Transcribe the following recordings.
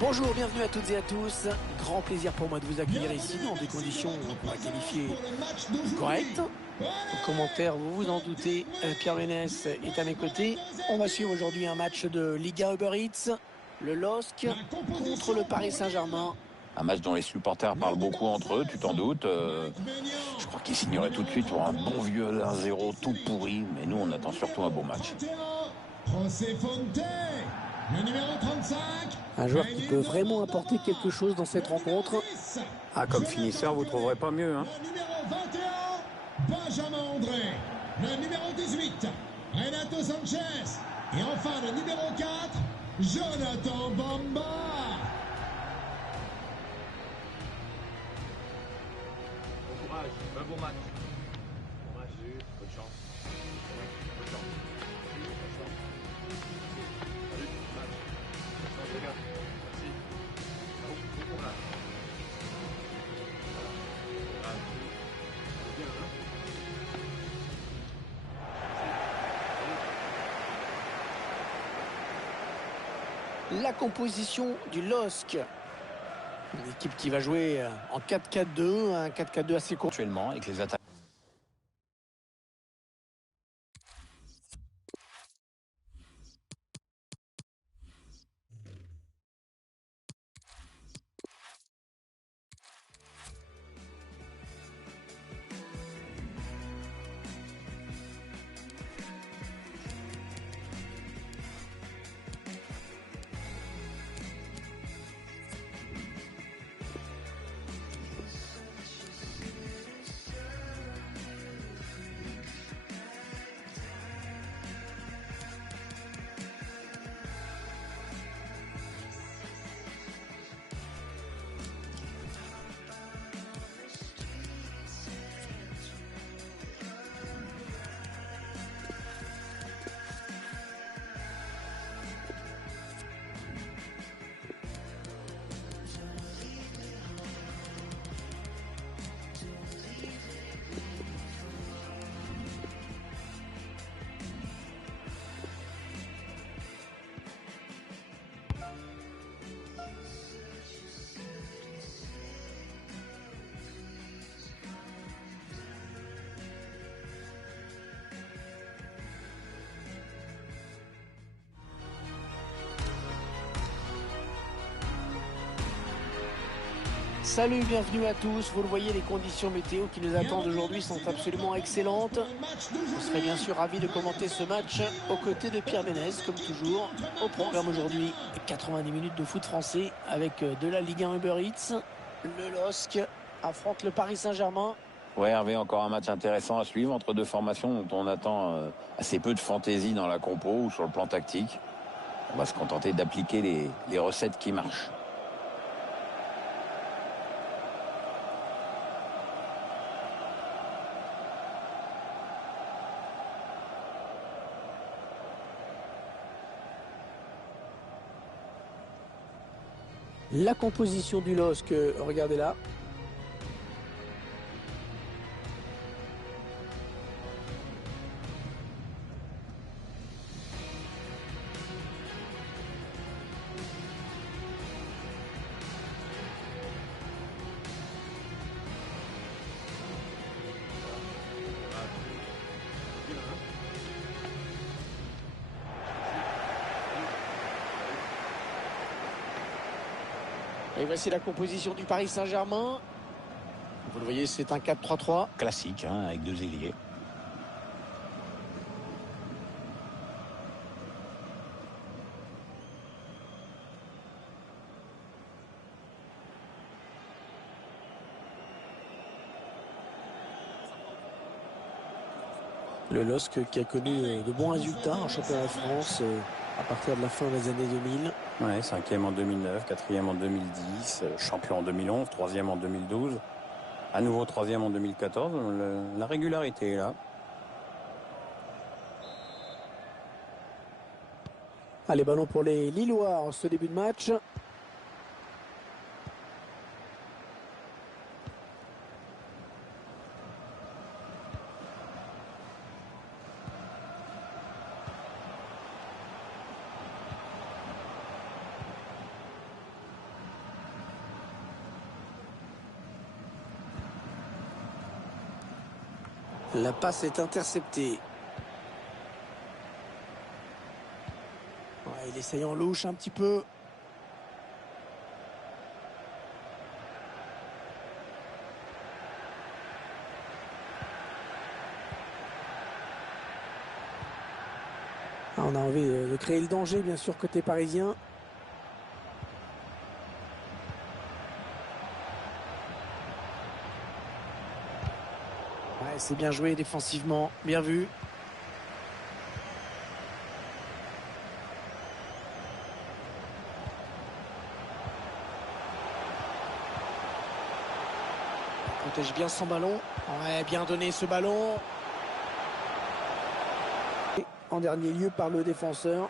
Bonjour, bienvenue à toutes et à tous. Grand plaisir pour moi de vous accueillir ici dans des conditions qu'on va qualifier correctes. Au commentaire, vous vous en doutez, Pierre Ménès est à mes côtés. On va suivre aujourd'hui un match de Liga Uber Eats, le LOSC contre le Paris Saint-Germain. Un match dont les supporters parlent beaucoup entre eux, tu t'en doutes. Je crois qu'ils signeraient tout de suite pour un bon vieux 1-0 tout pourri. Mais nous, on attend surtout un beau match. Le numéro 35, un joueur qui peut vraiment apporter quelque chose dans cette rencontre. Ah, comme finisseur, vous trouverez pas mieux. Hein. Le numéro 21, Benjamin André. Le numéro 18, Renato Sanchez. Et enfin le numéro 4, Jonathan Bamba. Bon courage, un bon match. Bon match, bonne chance. Bonne chance. Bonne chance. Salut, bon match. Bonne chance les gars. Merci. Bon courage. Voilà. C'est bien, hein. La composition du LOSC. Une équipe qui va jouer en 4-4-2, un 4-4-2 assez court. Actuellement, avec les attaques. Salut, bienvenue à tous. Vous le voyez, les conditions météo qui nous attendent aujourd'hui sont absolument excellentes. Je serai bien sûr ravi de commenter ce match aux côtés de Pierre Ménès, comme toujours. Au programme aujourd'hui, 90 minutes de foot français avec de la Ligue 1 Uber Eats. Le LOSC affronte le Paris Saint-Germain. Ouais, Hervé, encore un match intéressant à suivre entre deux formations dont on attend assez peu de fantaisie dans la compo ou sur le plan tactique. On va se contenter d'appliquer les recettes qui marchent. La composition du LOSC, regardez là. Et voici la composition du Paris Saint-Germain. Vous le voyez, c'est un 4-3-3. Classique, hein, avec deux ailiers. Le LOSC qui a connu de bons résultats en championnat de France à partir de la fin des années 2000. Ouais, 5e en 2009, 4e en 2010, champion en 2011, 3e en 2012, à nouveau 3e en 2014. La régularité est là. Allez, ballon pour les Lillois en ce début de match. La passe est interceptée. Ouais, il essaye en louche un petit peu. On a envie de créer le danger, bien sûr, côté parisien. Ouais, c'est bien joué défensivement, bien vu. Il protège bien son ballon. Ouais, bien donné ce ballon. Et en dernier lieu par le défenseur.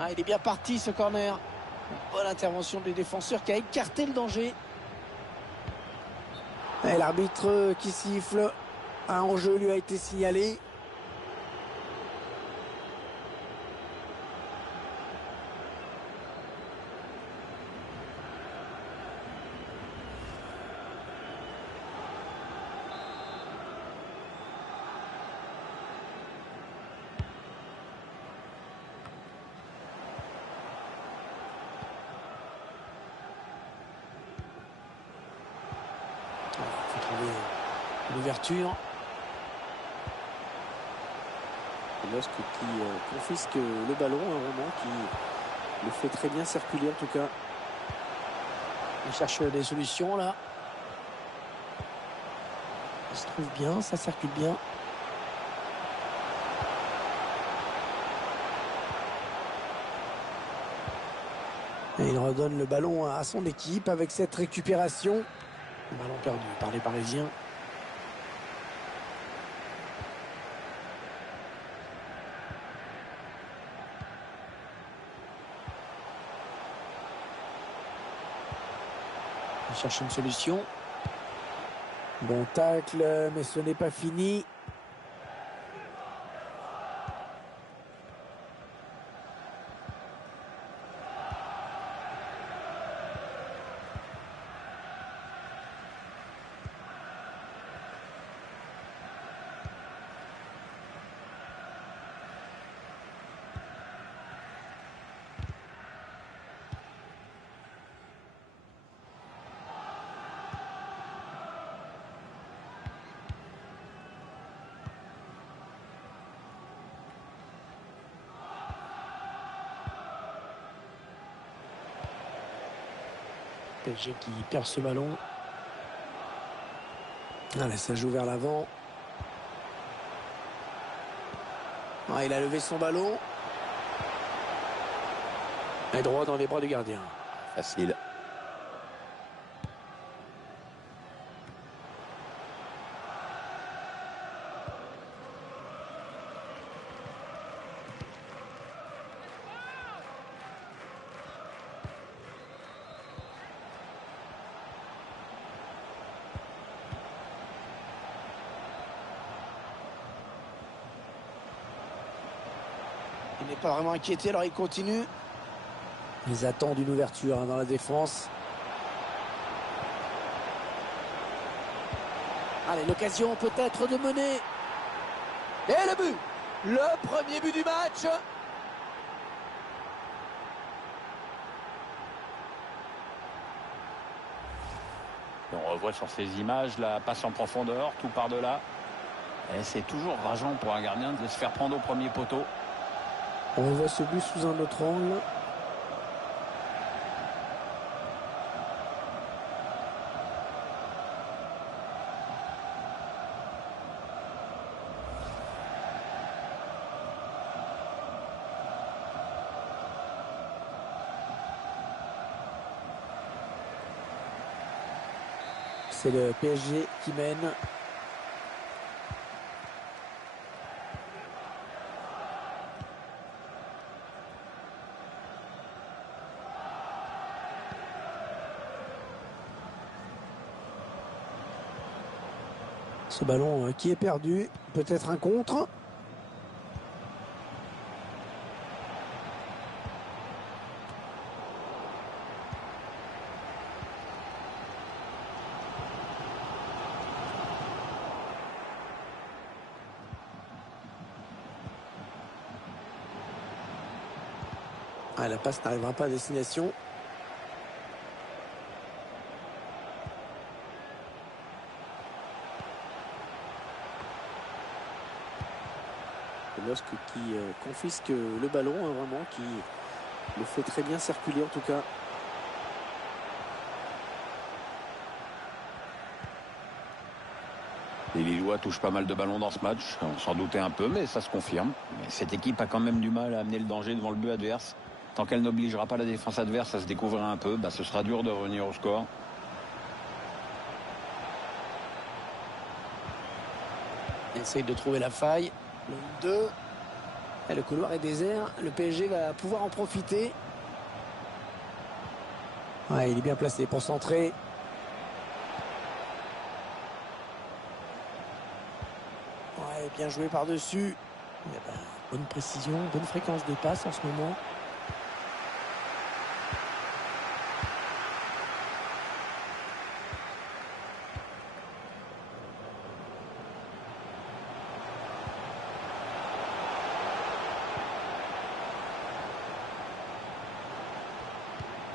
Ah, il est bien parti ce corner. Bonne intervention du défenseur qui a écarté le danger. Et l'arbitre qui siffle. Un hors-jeu lui a été signalé. Il faut trouver l'ouverture. Lorsque qui confisque le ballon, un Roman qui le fait très bien circuler en tout cas. Il cherche des solutions là. Il se trouve bien, ça circule bien. Et il redonne le ballon à son équipe avec cette récupération. Le ballon perdu par les Parisiens. Il cherche une solution. Bon tacle, mais ce n'est pas fini. PSG qui perd ce ballon. Allez, ça joue vers l'avant. Ah, il a levé son ballon. Et droit dans les bras du gardien. Facile. Il n'est pas vraiment inquiété, alors il continue. Ils attendent une ouverture dans la défense. Allez, l'occasion peut-être de mener. Et le but! Le premier but du match. Et on revoit sur ces images la passe en profondeur, tout par-delà. Et c'est toujours rageant pour un gardien de se faire prendre au premier poteau. On voit ce but sous un autre angle. C'est le PSG qui mène. Ce ballon qui est perdu, peut-être un contre. Ah, la passe n'arrivera pas à destination. Losc qui confisque le ballon, hein, vraiment, qui le fait très bien circuler en tout cas. Les Lillois touchent pas mal de ballons dans ce match. On s'en doutait un peu, mais ça se confirme. Mais cette équipe a quand même du mal à amener le danger devant le but adverse. Tant qu'elle n'obligera pas la défense adverse à se découvrir un peu, ce sera dur de revenir au score. Il essaye de trouver la faille. Le 2. Et le couloir est désert. Le PSG va pouvoir en profiter. Ouais, il est bien placé pour centrer. Ouais, bien joué par-dessus. Bonne précision, bonne fréquence de passe en ce moment.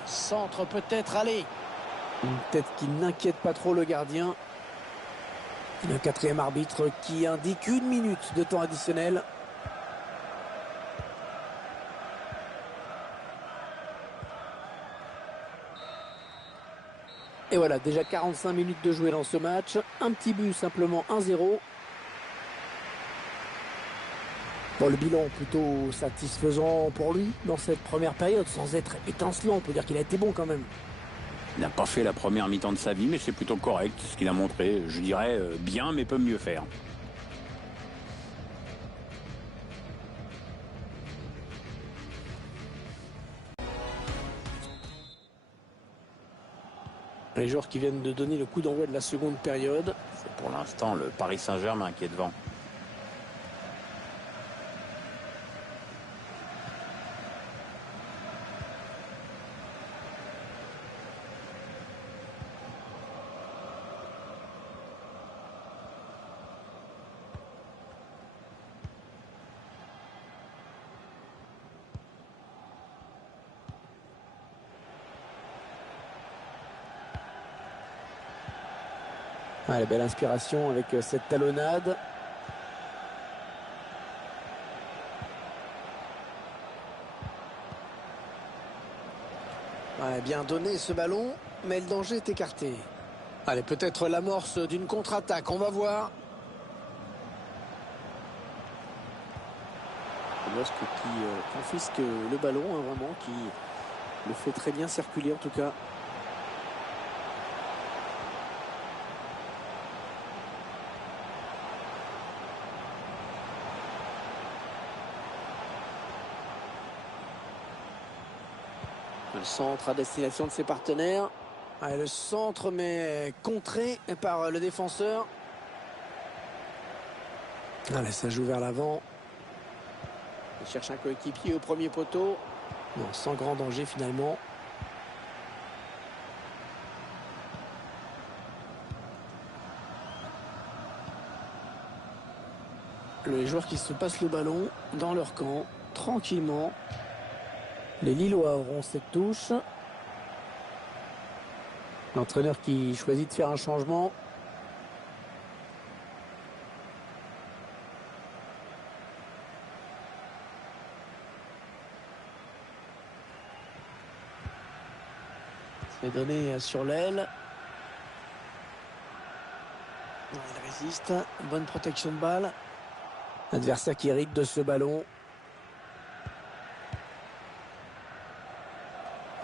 Centre peut-être, allez. Une tête qui n'inquiète pas trop le gardien. Le quatrième arbitre qui indique 1 minute de temps additionnel. Et voilà, déjà 45 minutes de jouer dans ce match. Un petit but, simplement 1-0. Bon, le bilan plutôt satisfaisant pour lui dans cette première période, sans être étincelant. On peut dire qu'il a été bon quand même. Il n'a pas fait la première mi-temps de sa vie, mais c'est plutôt correct ce qu'il a montré. Je dirais bien, mais peut mieux faire. Les joueurs qui viennent de donner le coup d'envoi de la seconde période. C'est pour l'instant le Paris Saint-Germain qui est devant. Allez, belle inspiration avec cette talonnade. Ouais, bien donné ce ballon, mais le danger est écarté. Allez, peut-être l'amorce d'une contre-attaque, on va voir. Losc qui confisque le ballon, hein, vraiment, qui le fait très bien circuler en tout cas. Le centre à destination de ses partenaires. Allez, le centre mais contré par le défenseur. Allez, ça joue vers l'avant. Il cherche un coéquipier au premier poteau. Non, sans grand danger finalement. Les joueurs qui se passent le ballon dans leur camp, tranquillement. Les Lillois auront cette touche. L'entraîneur qui choisit de faire un changement. C'est donné sur l'aile. Il résiste. Bonne protection de balle. L'adversaire qui hérite de ce ballon.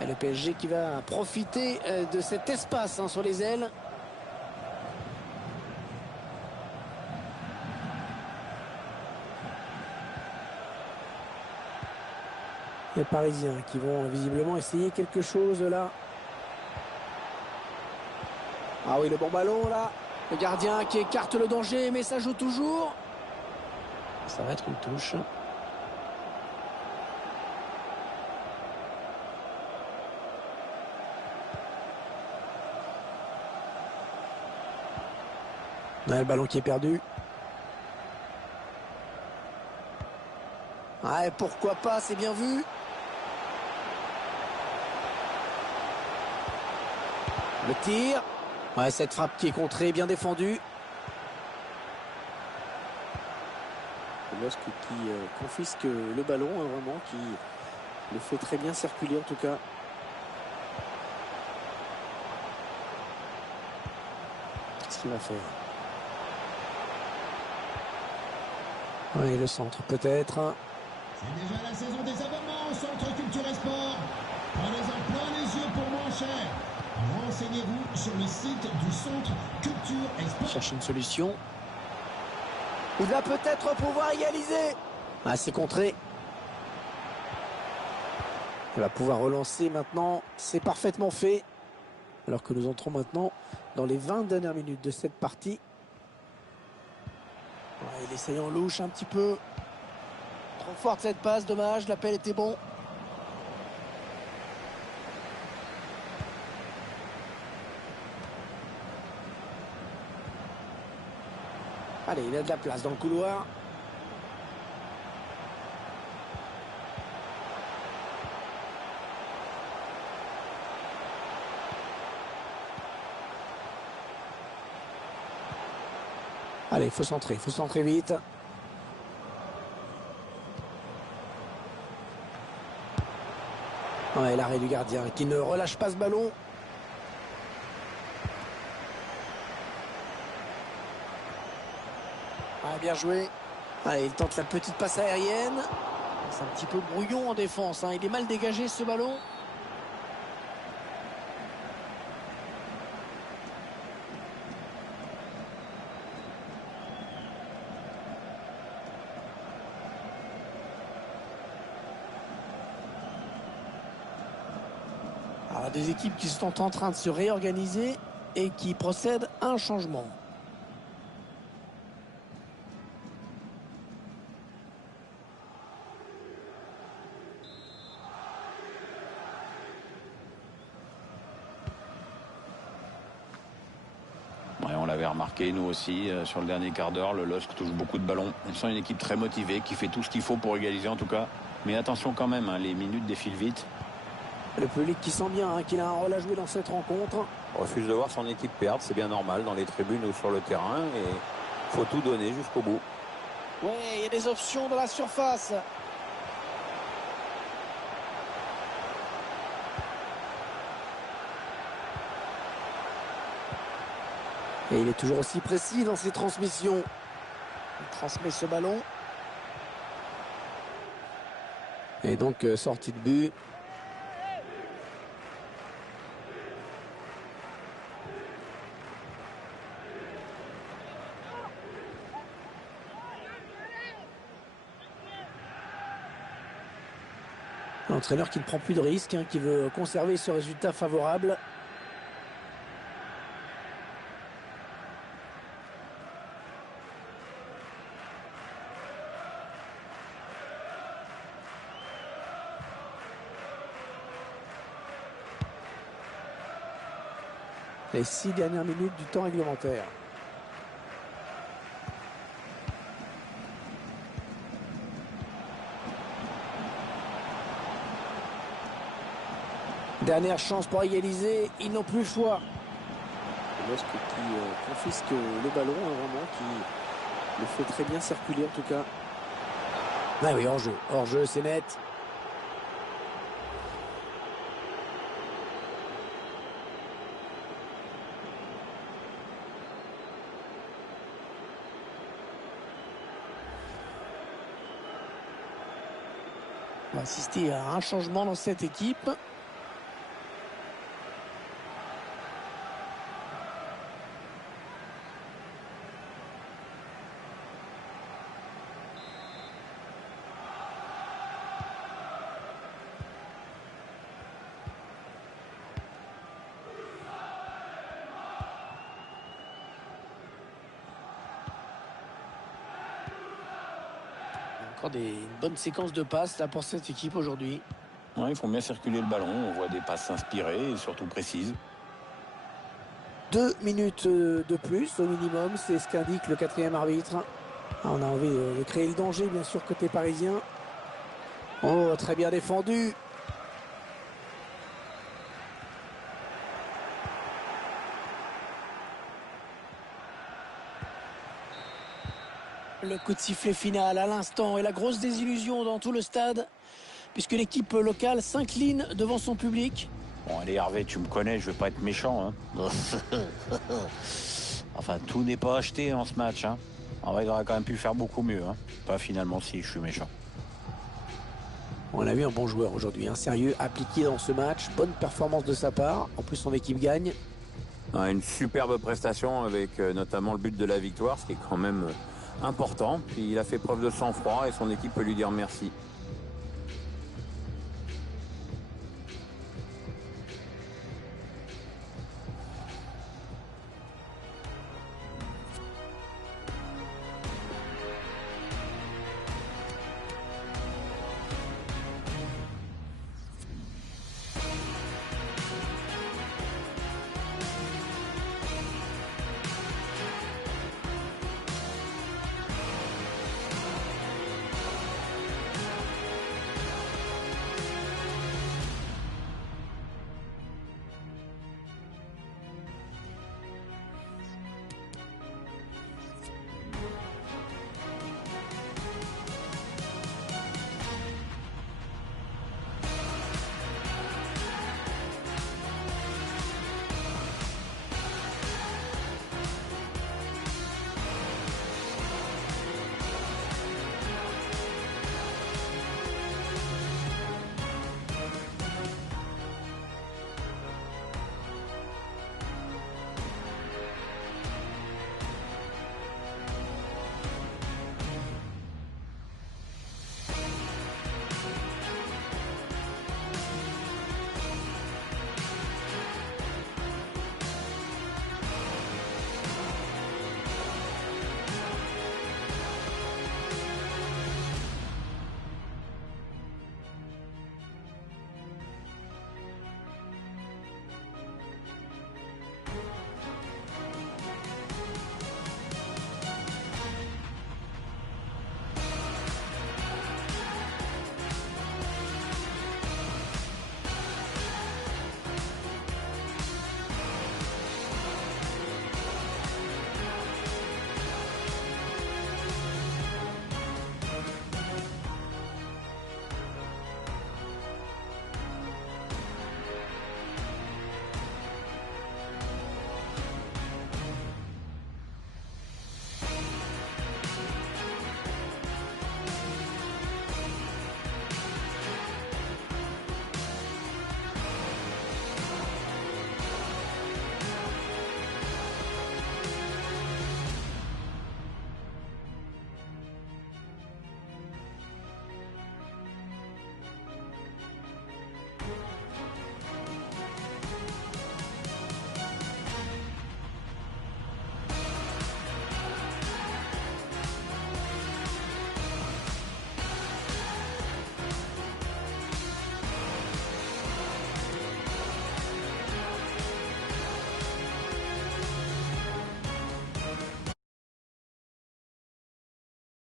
Et le PSG qui va profiter de cet espace sur les ailes. Les Parisiens qui vont visiblement essayer quelque chose là. Ah oui, le bon ballon là. Le gardien qui écarte le danger, mais ça joue toujours. Ça va être une touche. Le ballon qui est perdu. Ouais, pourquoi pas, c'est bien vu. Le tir. Ouais, cette frappe qui est contrée, bien défendue. Losc qui confisque le ballon, vraiment, qui le fait très bien circuler en tout cas. Qu'est-ce qu'il va faire? Oui, le centre peut-être. C'est déjà la saison des abonnements au Centre Culture et Sport. Prenez-en plein les yeux pour moins cher. Renseignez-vous sur le site du Centre Culture et Sport. Cherche une solution. Il va peut-être pouvoir égaliser. Ah, c'est contré. Il va pouvoir relancer maintenant. C'est parfaitement fait. Alors que nous entrons maintenant dans les 20 dernières minutes de cette partie. Ouais, il essaye en louche un petit peu. Trop forte cette passe, dommage. L'appel était bon. Allez, il a de la place dans le couloir. Allez, il faut centrer vite. Ouais, l'arrêt du gardien qui ne relâche pas ce ballon. Ah, bien joué. Allez, il tente la petite passe aérienne. C'est un petit peu brouillon en défense. Il est mal dégagé ce ballon. Alors, des équipes qui sont en train de se réorganiser et qui procèdent à un changement. Ouais, on l'avait remarqué, nous aussi, sur le dernier quart d'heure. Le LOSC touche beaucoup de ballons. On sent une équipe très motivée, qui fait tout ce qu'il faut pour égaliser en tout cas. Mais attention quand même, les minutes défilent vite. Le public qui sent bien qu'il a un rôle à jouer dans cette rencontre. Refuse de voir son équipe perdre, c'est bien normal dans les tribunes ou sur le terrain. Et il faut tout donner jusqu'au bout. Oui, il y a des options dans la surface. Et il est toujours aussi précis dans ses transmissions. Il transmet ce ballon. Et donc, sortie de but. L'entraîneur qui ne prend plus de risques, qui veut conserver ce résultat favorable. Les 6 dernières minutes du temps réglementaire. Dernière chance pour égaliser, ils n'ont plus le choix. Losc qui confisque le ballon, hein, vraiment, qui le fait très bien circuler en tout cas. Ah oui, hors-jeu, c'est net. On va assister à un changement dans cette équipe. Encore une bonne séquence de passes là pour cette équipe aujourd'hui. Ouais, ils font bien circuler le ballon. On voit des passes inspirées et surtout précises. 2 minutes de plus au minimum, c'est ce qu'indique le 4e arbitre. On a envie de créer le danger, bien sûr, côté parisien. Oh, très bien défendu. Le coup de sifflet final à l'instant et la grosse désillusion dans tout le stade, puisque l'équipe locale s'incline devant son public. Bon, allez Hervé, tu me connais, je vais pas être méchant. Hein. Enfin, tout n'est pas acheté en ce match. Hein. En vrai, il aurait quand même pu faire beaucoup mieux. Hein. Pas finalement si je suis méchant. On a vu un bon joueur aujourd'hui, un sérieux appliqué dans ce match. Bonne performance de sa part. En plus, son équipe gagne. Une superbe prestation avec notamment le but de la victoire, ce qui est quand même important. Puis il a fait preuve de sang-froid et son équipe peut lui dire merci.